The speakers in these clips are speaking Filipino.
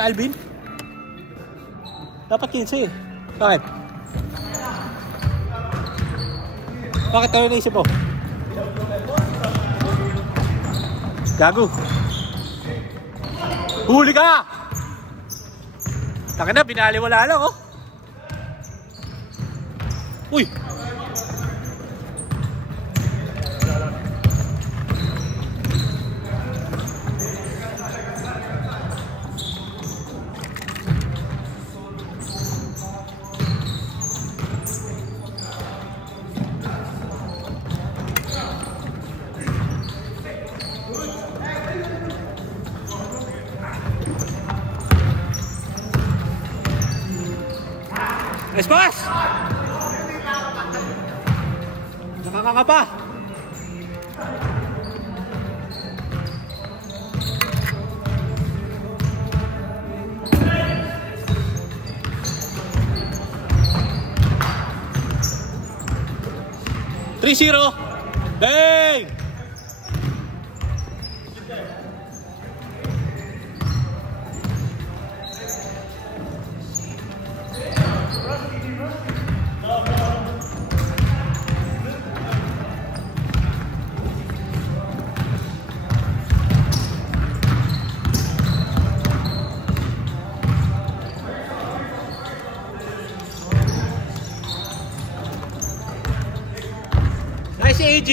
Alvin? Dapat 15 eh. Bakit? Bakit ano naisip mo? Gago. Huli ka! Taka na, binaliwala lang oh. Uy! Nice pass! Nakakangapa! $3-0! Bang! Nice AJ!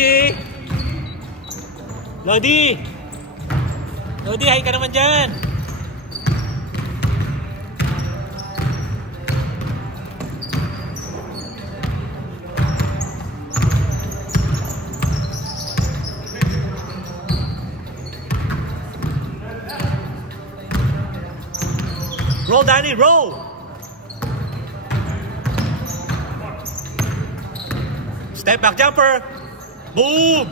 Lodi! Lodi, hi ka naman dyan! Roll, Danny, roll! Step back jumper! Boom!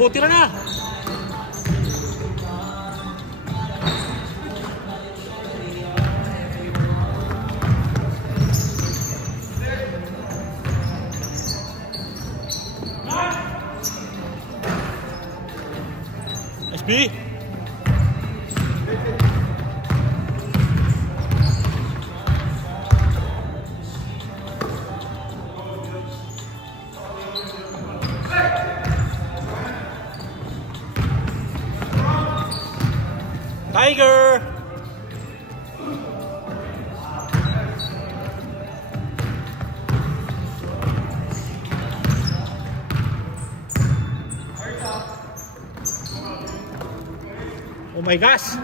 Oh, tira na! SB! Tiger! Oh my gosh!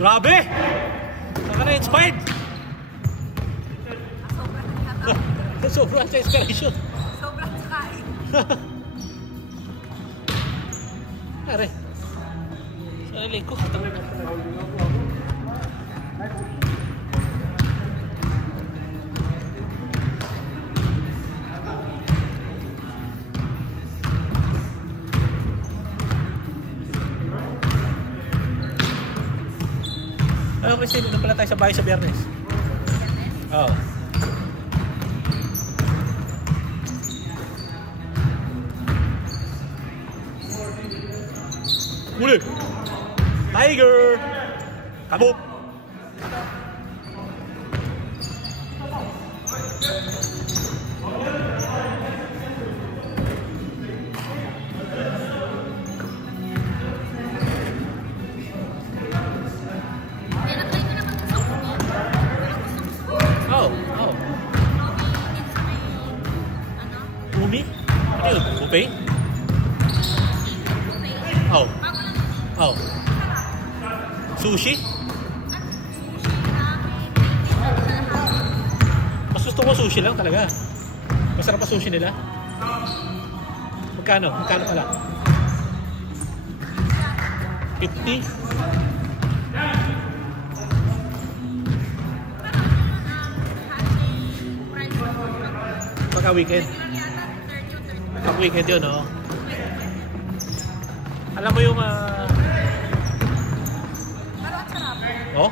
Grabe! Saka na-inspired! Sobrang sa inspiration. Sobrang kain. Are. Sarili ko. Ano, Christine? Doon pala tayo sa bahay sa Biyernes. Oo. Huli! Tiger! Kabuk! Oh. Umi? Ano yun? Buffet? Oh. Oh. Sushi? Mas gusto ko sushi lang talaga. Masarap pa sushi nila. Magkano? Magkano pala? 50? Pagka weekend. Pag weekend yun, no? Alam mo yung Parang sarap. oh?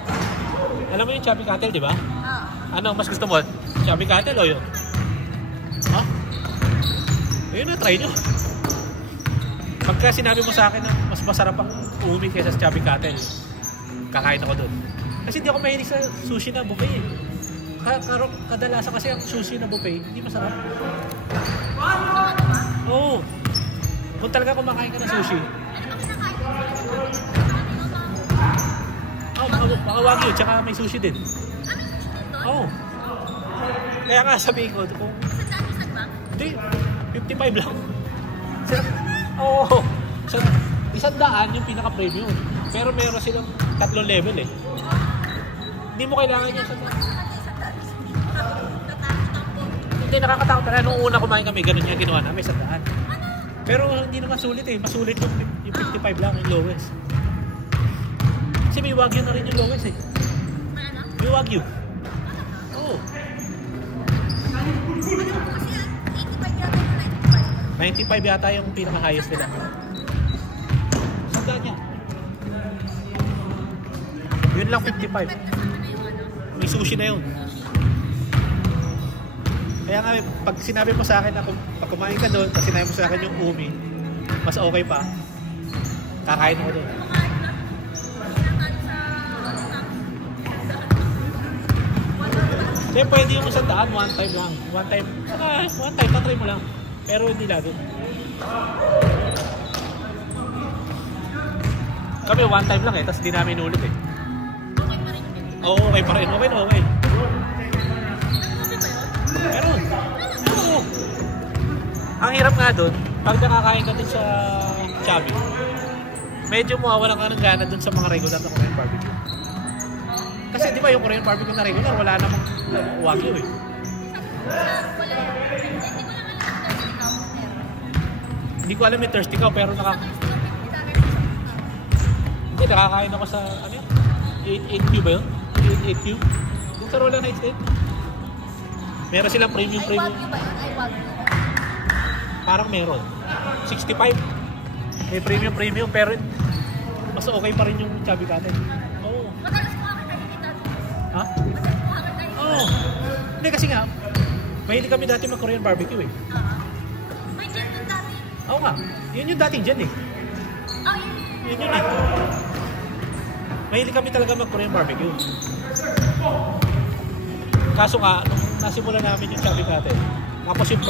Alam mo yung Chubby Cattle, di ba? Oo. Ano mas gusto mo? Chubby Cattle o yun? Ha? Ayun na, try nyo. Pagka sinabi mo sa akin na mas masarap ang umi kaysa sa Chubby Cattle, kakain ako doon. Kasi hindi ako mahilig sa sushi na buffet eh. Kadalasan kasi ang sushi na buffet, hindi masarap. Oo. Kung talaga kumakain ka ng sushi. Mga wagyu, tsaka may sushi din. Oo. Kaya nga sabihin ko, kung... Hindi, 55 lang. Oo. $100 yung pinaka-premium. Pero meron silang 3 level eh. Hindi mo kailangan yung $100. Hindi, nakakatakot talaga. Nung una kumain kami, ganun niya ginawa namin, $100. Pero hindi naman sulit eh. Masulit yung 55 lang, yung lowest. Kasi may wagyu na rin yung lowest eh. May wagyu. Oo. 95 yata yung pinaka-highest nila. Sanda niya. Yun lang 55. May sushi na yun. Kaya nga, pag sinabi mo sa akin na pag kumain ka doon, pag sinabi mo sa akin yung umi, mas okay pa, kakain mo doon. Hindi, pwede yung $100, one time lang. One time, tatry mo lang. Pero hindi lagi. Kami one time lang eh, tapos di namin ulit eh. Oo, okay pa rin. Okay. Meron. Oo. Ang hirap nga doon, pag nakakain ka dun sa Chubby, medyo mawawalan ka ng gana dun sa mga regular na Korean barbecue. Kasi di ba yung Korean barbecue na regular, wala namang wagyu eh. Hindi ko alam yung thirsty cow, pero hindi, nakakain ako sa, ano yun? 8Q ba yun? 8Q? Yung sa Roland Heights 8? Meron silang premium. Ay, wagyu ba yun? Ay, wagyu. Parang meron. 65. May premium, pero mas okay pa rin yung Chubby Cattle. Oo. Madalas mo ako nakikita. Ha? Madalas mo ako nakikita. Oo. Hindi kasi nga, mahilig kami dati mag-Korean barbecue eh. May dyan doon dati. Oo nga. Yun yung dating dyan eh. Oh, yun. Yun eh. Mahilig kami talaga mag-Korean barbecue. Kaso nga, nung nasimulan namin yung Chubby Cattle, tapos yung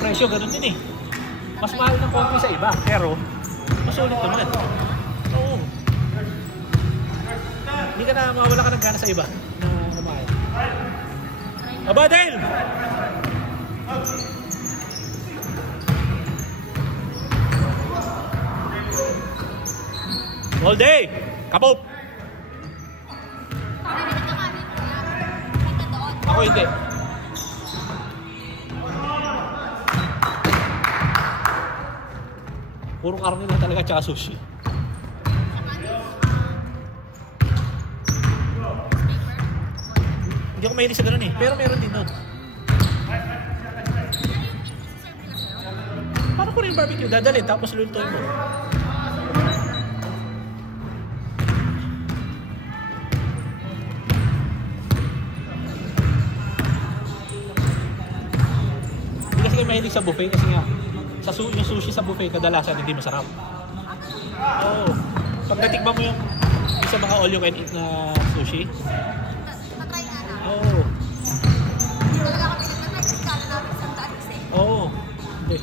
presyo, ganun din eh. Mas mahal ng konti sa iba, pero masulit naman. Oo. Hindi ka na mawala ka ng gana sa iba na mahal. Abadel! All day! Kabop! Ako hindi. Puro karne lang talaga tsaka sushi. Hindi ako mahilig sa ganun eh. Pero meron din doon. Parang Korean barbecue. Dadalhin tapos lulutuin mo. Hindi kasi kayo mahilig sa buffet kasi nga yung sushi sa buffet kadalasan hindi masarap. Oo. Pag natikman mo yung sa mga all you can eat na sushi. Matry nga na. Oo. Talaga kami nagkakala namin sa taas eh. Oo. Hindi.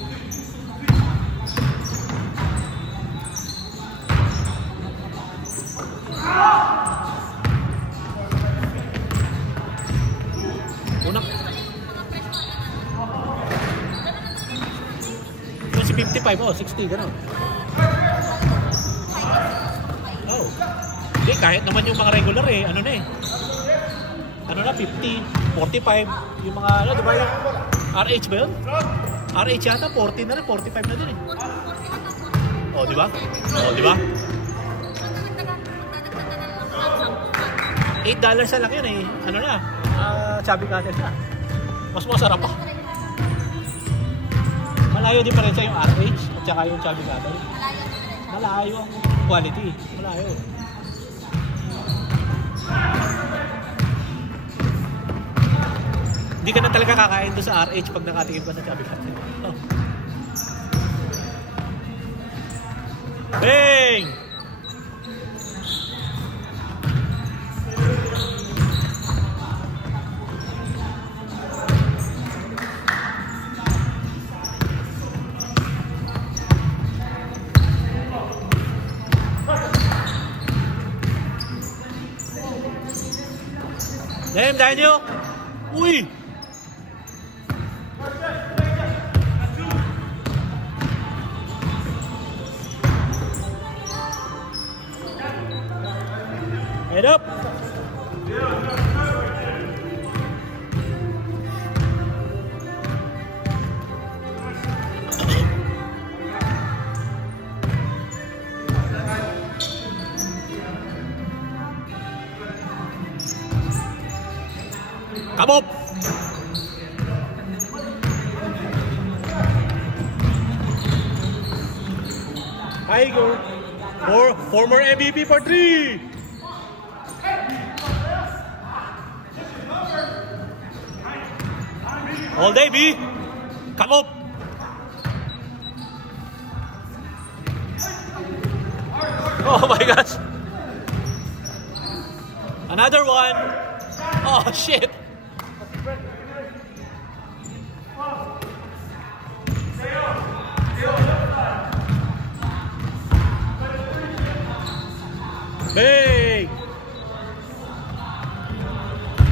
Unang yung si 55, 60, gano'n. Oh. Hindi, kahit naman yung mga regular eh, ano na eh. Ano na, 50, 45, yung mga, ano, di ba yung RH ba yun? RH yata, 40 na rin, 45 na din eh. Oh, di ba? Oh, di ba? $8 na lang yun eh. Ano na, Chubby Cattle na. Mas masarap pa. Malayo diferensya yung RH at saka yung Chubby Cattle. Malayo ang diferensya. Malayo ang quality. Malayo. Hindi ka na talaga kakain doon sa RH pag nakatikim ka sa Chubby Cattle. Oh. Bang! Damn, Daniel! Uy! Head up! Come up! Tiger! Former MVP for 3! All day, B! Come up! Oh my gosh! Another one! Oh shit! Big!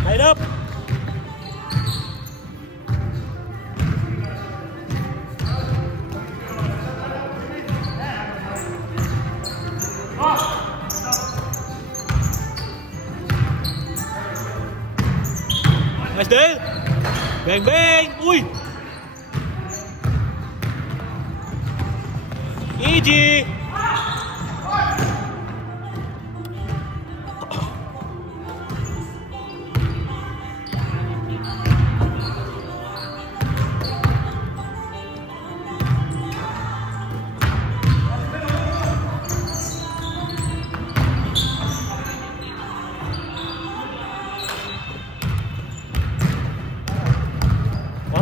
Light up! Nice day! Bang bang! Uy! Easy!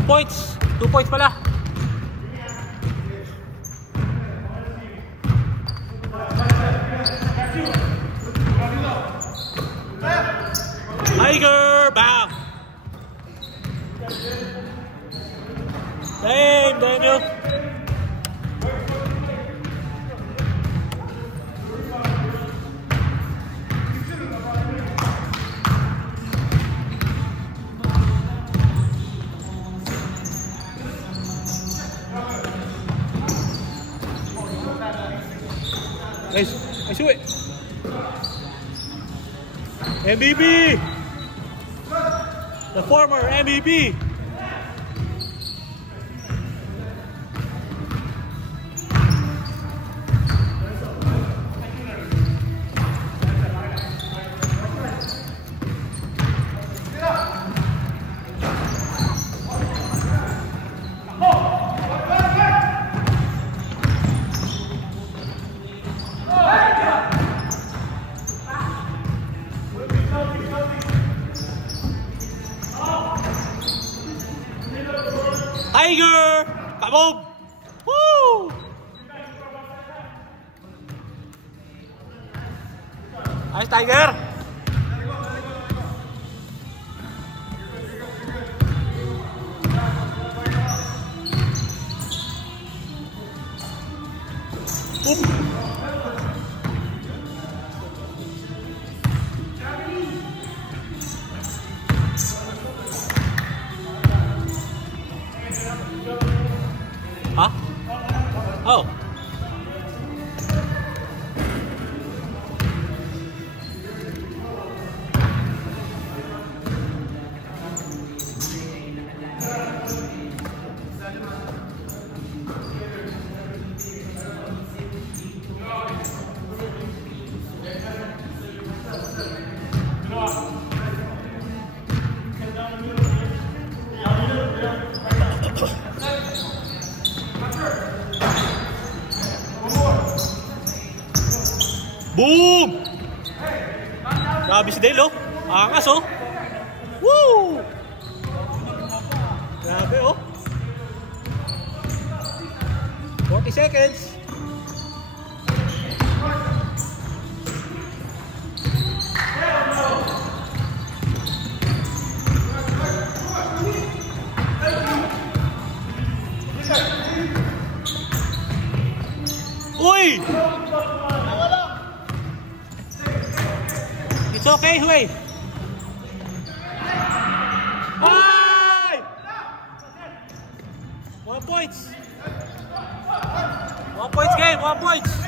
Points, 2 points pala. Tiger, bam. Damn, Daniel. Nice. Nice shoot. MVP. The former MVP. Tiger! Come on! Woo! Nice, Tiger! Oop! Huh? Oh. Boom! Grabe si Dale, oh. Angas, oh. Woo! Grabe, oh. 40 seconds. Uy! It's okay, Huey. Ay! 1 points. 1 points game, 1 points.